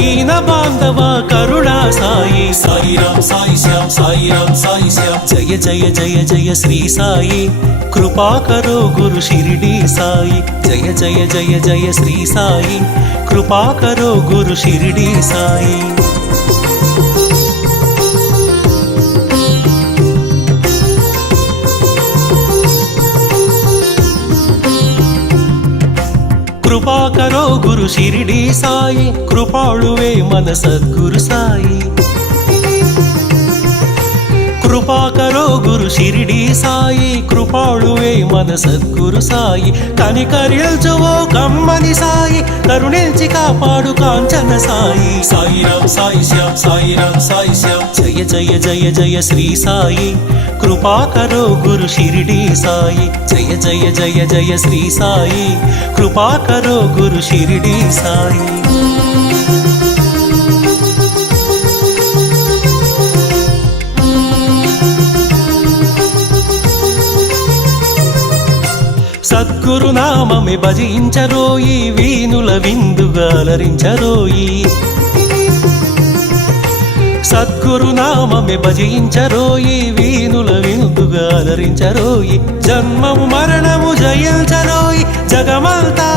దీన బాంధవ కరుణా సాయి. సాయిరాం సాయి శ్యామ్ సాయిరాం సాయి శ్యామ్. జయ జయ జయ జయ శ్రీ సాయి కృపా కరో గురు షిరిడి సాయి. జయ జయ జయ జయ శ్రీ సాయి కృపా కరో గురు షిరిడి సాయి. కృపా కరో గురు షిరిడి సాయి కృపాళువే మన సద్గురు సాయి. కృపా కరో గురు షిరిడి సాయి కృపాళువే మన సద్గురు సాయి. కనికరించువో కమ్మని సాయి కరుణించి కాపాడు కాంచన సాయి. సాయిరాం సాయి శ్యామ్ సాయిరాం సాయి శ్యామ్. జయ జయ జయ జయ శ్రీ సాయి కృపా కరో గురు షిరిడి సాయి. జయ జయ జయ జయ శ్రీ సాయి కృపా కరో గురు షిరిడి సాయి. సద్గురు నామమే భజించరోయి వీనుల విందుగా అలరించరోయి. సద్గురు నామమే భజించరోయి వీనుల విందుగా అలరించరోయి. జన్మము మరణము జయించరోయి జగమంతా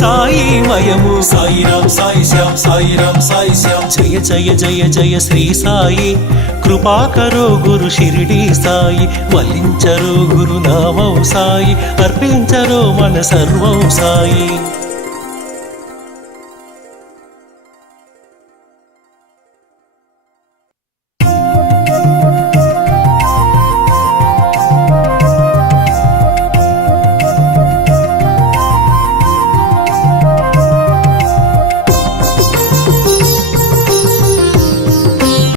సాయి మయము. సాయిరాం సాయి శ్యామ్ సాయిరాం సాయి శ్యామ్. జయ జయ జయ జయ శ్రీ సాయి కృపా కరో గురు షిరిడి సాయి. వలించరో గురు నామం సాయి అర్పించరో మన సర్వం సాయి.